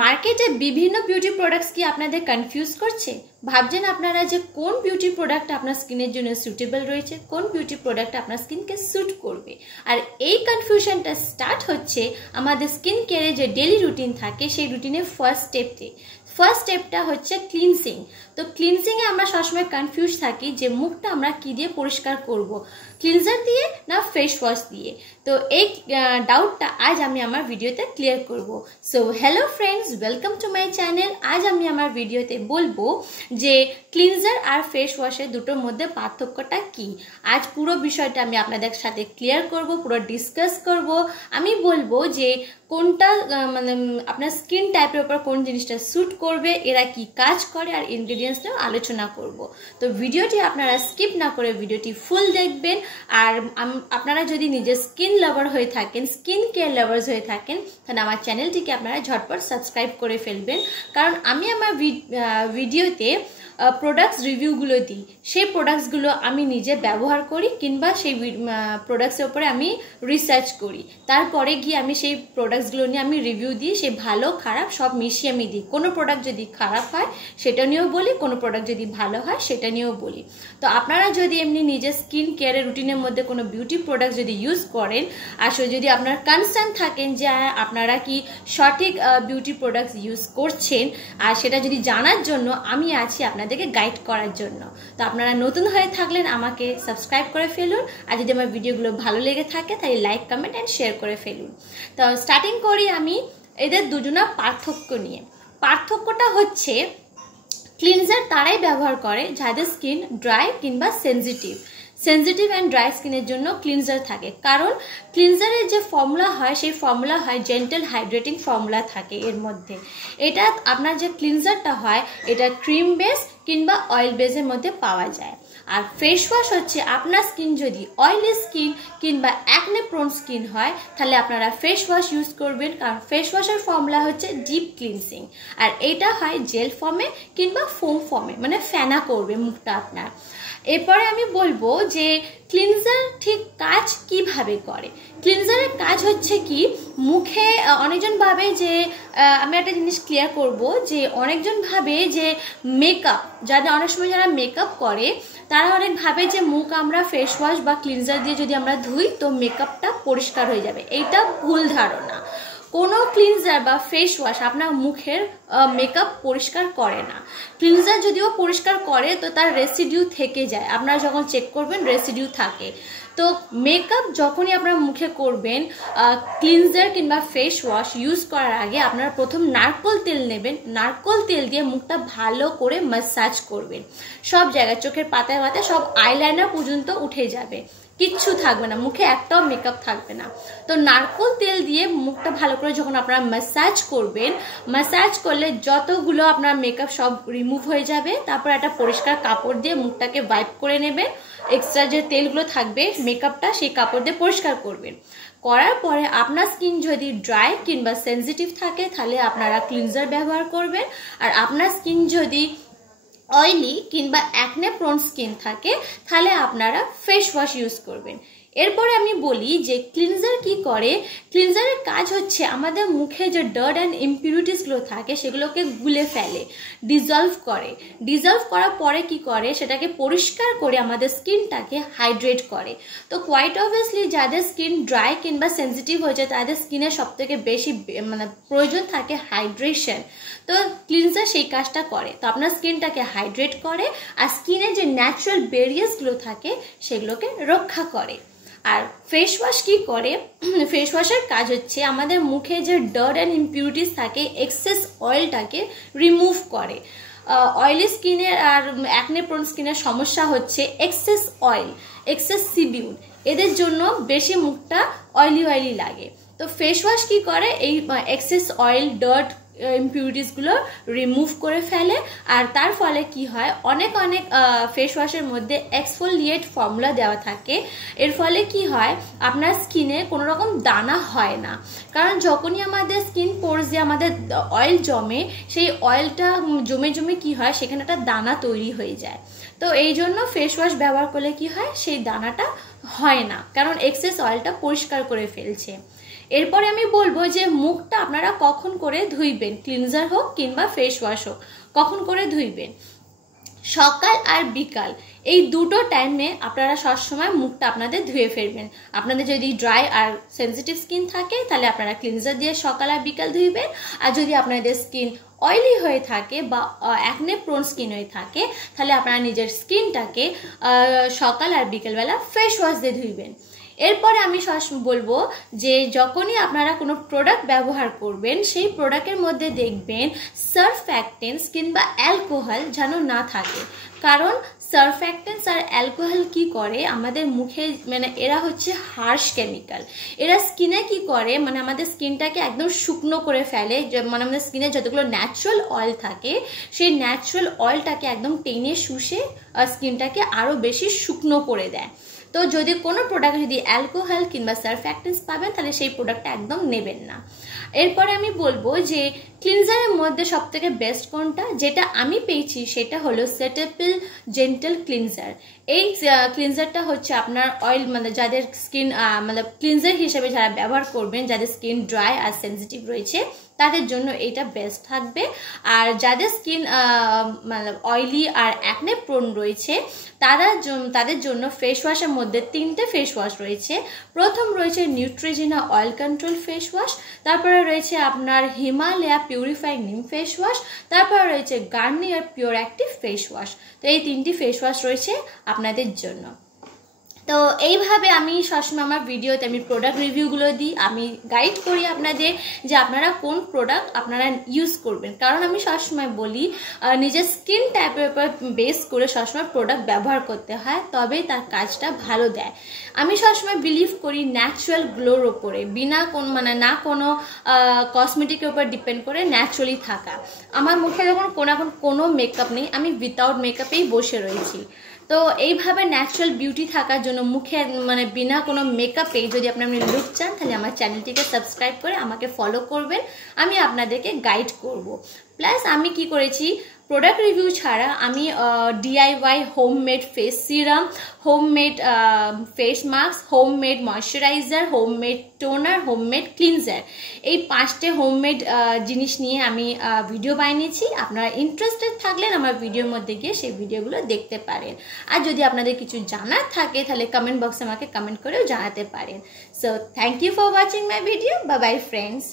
মার্কেটে বিভিন্ন beauty products কি আপনাদের কনফিউজ করছে? ভাবছেন আপনারা যে কোন বিউটি প্রোডাক্ট আপনার স্কিনের জন্য সুটেবল রয়েছে, কোন বিউটি প্রোডাক্ট আপনার স্কিনকে স্যুট করবে। আর এই কনফিউশনটা স্টার্ট হচ্ছে আমাদের স্কিন কেয়ারে যে ডেলি রুটিন থাকে সেই রুটিনের ফার্স্ট স্টেপটা হচ্ছে ক্লিনসিং। তো ক্লিনসিংয়ে আমরা সবসময় কনফিউজ থাকি যে মুখটা আমরা কি দিয়ে পরিষ্কার করব, ক্লিনজার দিয়ে না ফেস ওয়াশ দিয়ে। তো এই ডাউটটা আজ আমি আমার ভিডিওতে ক্লিয়ার করব। So hello friends, welcome to my channel. আজ আমি আমার ভিডিওতে বলবো যে ক্লিনজার আর ফেস ওয়াশের দুটোর মধ্যে পার্থক্যটা কি। আজ পুরো বিষয়টা আমি আপনাদের সাথে ক্লিয়ার করব, পুরো ডিসকাস করব। আমি বলবো যে কোনটা মানে আপনার স্কিন টাইপের উপর কোন জিনিসটা স্যুট করবে, এরা কি কাজ করে, আর ইনগ্রেডিয়েন্টস নিয়েও আলোচনা করব। তো ভিডিওটি আপনারা স্কিপ না করে ভিডিওটি ফুল দেখবেন। আর আপনারা যদি নিজের স্কিন লাভার হয়ে থাকেন, স্কিন কেয়ার লাভার্স হয়ে থাকেন, তাহলে আমার চ্যানেলটিকে আপনারা ঝটপট সাবস্ক্রাইব করে ফেলবেন। কারণ আমি আমার ভিডিওতে প্রোডাক্টস রিভিউগুলো দিই, সেই প্রোডাক্টসগুলো আমি নিজে ব্যবহার করি কিংবা সেই প্রোডাক্টসের উপরে আমি রিসার্চ করি, তারপরে গিয়ে আমি সেই প্রোডাক্টসগুলো নিয়ে আমি রিভিউ দিই। সেই ভালো খারাপ সব মিশিয়ে আমি দিই। কোনো প্রোডাক্ট যদি খারাপ হয় সেটা নিয়েও বলি, কোনো প্রোডাক্ট যদি ভালো হয় সেটা নিয়েও বলি। তো আপনারা যদি এমনি নিজের স্কিন কেয়ারের রুটিনের মধ্যে কোনো বিউটি প্রোডাক্ট যদি ইউজ করেন, আসলে যদি আপনার কনসার্ন থাকেন যে আপনারা কি সঠিক বিউটি প্রোডাক্টস ইউজ করছেন, আর সেটা যদি জানার জন্য আমি আছি আপনাদেরকে গাইড করার জন্য। তো আপনারা নতুন হয়ে থাকলেন আমাকে সাবস্ক্রাইব করে ফেলুন, আর যদি আমার ভিডিওগুলো ভালো লেগে থাকে তাহলে লাইক, কমেন্ট অ্যান্ড শেয়ার করে ফেলুন। তো স্টার্টিং করি আমি এদের দুজনের পার্থক্য নিয়ে। পার্থক্যটা হচ্ছে ক্লিনজার তারাই ব্যবহার করে যাদের স্কিন ড্রাই কিংবা সেনজিটিভ অ্যান্ড ড্রাই স্কিনের জন্য ক্লিনজার থাকে। কারণ ক্লিনজারের যে ফর্মুলা হয় সেই ফর্মুলা হয় জেন্টাল হাইড্রেটিং ফর্মুলা থাকে এর মধ্যে। এটা আপনার যে ক্লিনজারটা হয় এটা ক্রিম বেস কিংবা অয়েল বেসের মধ্যে পাওয়া যায়। আর ফেস ওয়াশ হচ্ছে আপনার স্কিন যদি অয়েলি স্কিন কিংবা অ্যাকনে প্রোন স্কিন হয় তাহলে আপনারা ফেস ওয়াশ ইউজ করবেন, কারণ ফেস ওয়াশের ফর্মুলা হচ্ছে ডিপ ক্লিনসিং। আর এটা হয় জেল ফর্মে কিংবা ফোম ফর্মে, মানে ফেনা করবে মুখটা আপনার। এরপরে আমি বলবো যে ক্লিনজার ঠিক কাজ কিভাবে করে। ক্লিনজারের কাজ হচ্ছে কি, মুখে অনেকজন ভাবে যে আমি একটা জিনিস ক্লিয়ার করব যে অনেকজন ভাবে যে মেকআপ, অনেক সময় যারা মেকআপ করে তারা অনেক ভাবে যে মুখ আমরা ফেস ওয়াশ বা ক্লিনজার দিয়ে যদি আমরা ধুই তো মেকআপটা পরিষ্কার হয়ে যাবে। এইটা ভুল ধারণা। কোনো ক্লিনজার বা ফেস ওয়াশ আপনার মুখের মেকআপ পরিষ্কার করে না। ক্লিনজার যদিও পরিষ্কার করে তো তার রেসিডিউ থেকে যায়, আপনারা যখন চেক করবেন রেসিডিউ থাকে। তো মেকআপ যখনই আপনার মুখে করবেন, ক্লিনজার কিংবা ফেস ওয়াশ ইউজ করার আগে আপনারা প্রথম নারকোল তেল নেবেন। নারকোল তেল দিয়ে মুখটা ভালো করে ম্যাসাজ করবেন, সব জায়গায় চোখের পাতায় পাতায় সব আইলাইনার পর্যন্ত উঠে যাবে, কিচ্ছু থাকবে না, মুখে একটাও মেকআপ থাকবে না। তো নারকোল তেল দিয়ে মুখটা ভালো করে যখন আপনারা ম্যাসাজ করবেন, ম্যাসাজ করলে যতগুলো আপনার মেকআপ সব রিমুভ হয়ে যাবে। তারপর একটা পরিষ্কার কাপড় দিয়ে মুখটাকে ওয়াইপ করে নেবেন, এক্সট্রা যে তেলগুলো থাকবে মেকআপটা সেই কাপড় দিয়ে পরিষ্কার করবেন। করার পরে আপনার স্কিন যদি ড্রাই কিংবা সেনজিটিভ থাকে তাহলে আপনারা ক্লিনজার ব্যবহার করবেন। আর আপনার স্কিন যদি অয়েলি কিংবা অ্যাকনে প্রোন স্কিন থাকে তাহলে আপনারা ফেস ওয়াশ ইউজ করবেন। এরপরে আমি বলি যে ক্লিনজার কি করে। ক্লিনজারের কাজ হচ্ছে আমাদের মুখে যে ডার্ট অ্যান্ড ইমপিউরিটিসগুলো থাকে সেগুলোকে গুলে ফেলে, ডিজলভ করে। ডিজলভ করার পরে কি করে, সেটাকে পরিষ্কার করে আমাদের স্কিনটাকে হাইড্রেট করে। তো কোয়াইট অবভিয়াসলি যাদের স্কিন ড্রাই কিংবা সেনজিটিভ হয়েছে তাদের স্কিনের সব থেকে বেশি মানে প্রয়োজন থাকে হাইড্রেশন। তো ক্লিনজার সেই কাজটা করে। তো আপনার স্কিনটাকে হাইড্রেট করে আর স্কিনের যে ন্যাচারাল ব্যারিয়ার্সগুলো থাকে সেগুলোকে রক্ষা করে। আর ফেস ওয়াশ কি করে, ফেস ওয়াশের কাজ হচ্ছে আমাদের মুখে যে ডার্ট অ্যান্ড ইমপিউরিটিস থাকে, এক্সেস অয়েলটাকে রিমুভ করে। অয়েলি স্কিনের আর অ্যাকনে প্রোন স্কিনের সমস্যা হচ্ছে এক্সেস অয়েল, এক্সেস সিবিউড, এদের জন্য বেশি মুখটা অয়েলি লাগে। তো ফেস ওয়াশ কি করে, এই এক্সেস অয়েল, ডার্ট, ইমপিউরিটিসগুলো রিমুভ করে ফেলে। আর তার ফলে কি হয়, অনেক ফেস ওয়াশের মধ্যে এক্সফোলিয়েট ফর্মুলা দেওয়া থাকে। এর ফলে কি হয়, আপনার স্কিনে কোনো রকম দানা হয় না। কারণ যখনই আমাদের স্কিন পোরস দিয়ে আমাদের অয়েল জমে, সেই অয়েলটা জমে কি হয়, সেখানে একটা দানা তৈরি হয়ে যায়। তো এই জন্য ফেস ওয়াশ ব্যবহার করলে কি হয়, সেই দানাটা হয় না, কারণ এক্সেস অয়েলটা পরিষ্কার করে ফেলছে। এরপরে আমি বলবো যে মুখটা আপনারা কখন করে ধুইবেন, ক্লিনজার হোক কিংবা ফেস ওয়াশ হোক, কখন করে ধুইবেন। সকাল আর বিকাল এই দুটো টাইমে আপনারা সবসময় মুখটা আপনাদের ধুয়ে ফেলবেন। আপনাদের যদি ড্রাই আর সেন্সিটিভ স্কিন থাকে তাহলে আপনারা ক্লিনজার দিয়ে সকাল আর বিকাল ধুইবেন, আর যদি আপনাদের স্কিন অয়েলি হয়ে থাকে বা অ্যাকনে প্রোন স্কিন হয়ে থাকে তাহলে আপনারা নিজের স্কিনটাকে সকাল আর বিকেলবেলা ফেস ওয়াশ দিয়ে ধুইবেন। এরপরে আমি বলবো যে যখনই আপনারা কোনো প্রোডাক্ট ব্যবহার করবেন সেই প্রোডাক্টের মধ্যে দেখবেন সারফ্যাক্টেন্স কিংবা অ্যালকোহল যেন না থাকে, কারণ সারফ্যাক্টেন্স আর অ্যালকোহল কি করে আমাদের মুখে, মানে এরা হচ্ছে হার্শ কেমিক্যাল, এরা স্কিনে কি করে মানে আমাদের স্কিনটাকে একদম শুকনো করে ফেলে, মানে আমাদের স্কিনে যতগুলো ন্যাচারাল অয়েল থাকে সেই ন্যাচারাল অয়েলটাকে একদম টেনে শুষে স্কিনটাকে আরও বেশি শুকনো করে দেয়। তো যদি কোনো প্রোডাক্ট যদি অ্যালকোহল কিংবা সারফ্যাক্টেন্স পাবেন তাহলে সেই প্রোডাক্টটা একদম নেবেন না। এরপরে আমি বলবো যে ক্লিনজারের মধ্যে সবথেকে বেস্ট কোনটা, যেটা আমি পেয়েছি সেটা হলো সেটাপিল জেন্টাল ক্লিনজার। এই ক্লিনজারটা হচ্ছে আপনার অয়েল মানে যাদের স্কিন মানে ক্লিনজার হিসেবে যারা ব্যবহার করবেন, যাদের স্কিন ড্রাই আর সেন্সিটিভ রয়েছে তাদের জন্য এটা বেস্ট থাকবে। আর যাদের স্কিন মানে অয়েলি আর অ্যাকনে প্রোন রয়েছে তাদের জন্য ফেস ওয়াশের মধ্যে 3টে ফেস ওয়াশ রয়েছে। প্রথম রয়েছে Neutrogena oil control face wash, তারপরে রয়েছে আপনার হিমালয়া পিউরিফাইং নিম ফেস ওয়াশ, তারপরে রয়েছে Garnier pure active face wash. তো এই 3টি ফেস ওয়াশ রয়েছে আপনাদের জন্য। তো এইভাবে আমি সবসময় আমার ভিডিওতে আমি প্রোডাক্ট রিভিউগুলো দিই, আমি গাইড করি আপনাদের যে আপনারা কোন প্রোডাক্ট আপনারা ইউজ করবেন, কারণ আমি সবসময় বলি নিজের স্কিন টাইপের উপর বেস করে সবসময় প্রোডাক্ট ব্যবহার করতে হয়, তবেই তার কাজটা ভালো দেয়। আমি সবসময় বিলিভ করি ন্যাচারাল গ্লোর ওপরে, বিনা মানে না কোনো কসমেটিকের উপর ডিপেন্ড করে ন্যাচারালি থাকা। আমার মুখে যখন এখন কোনো মেকআপ নেই, আমি উইথাউট মেকআপেই বসে রয়েছি। তো এইভাবে ন্যাচারাল বিউটি থাকার জন্য মুখে মানে বিনা কোনো মেকআপে যদি আপনি লুক চান তাহলে আমার চ্যানেলটিকে সাবস্ক্রাইব করে আমাকে ফলো করবেন, আমি আপনাদেরকে গাইড করব। প্লাস আমি কি করেছি, প্রোডাক্ট রিভিউ ছাড়া আমি DIY homemade face serum, homemade face mask, homemade moisturiser, homemade toner, homemade cleanser, এই 5টে হোমমেড জিনিস নিয়ে আমি ভিডিও বানিয়েছি। আপনারা ইন্টারেস্টেড থাকলেন আমার ভিডিওর মধ্যে গিয়ে সেই ভিডিওগুলো দেখতে পারেন। আর যদি আপনাদের কিছু জানার থাকে তাহলে কমেন্ট বক্সে আমাকে কমেন্ট করেও জানাতে পারেন। So thank you for watching my video. Bye bye friends.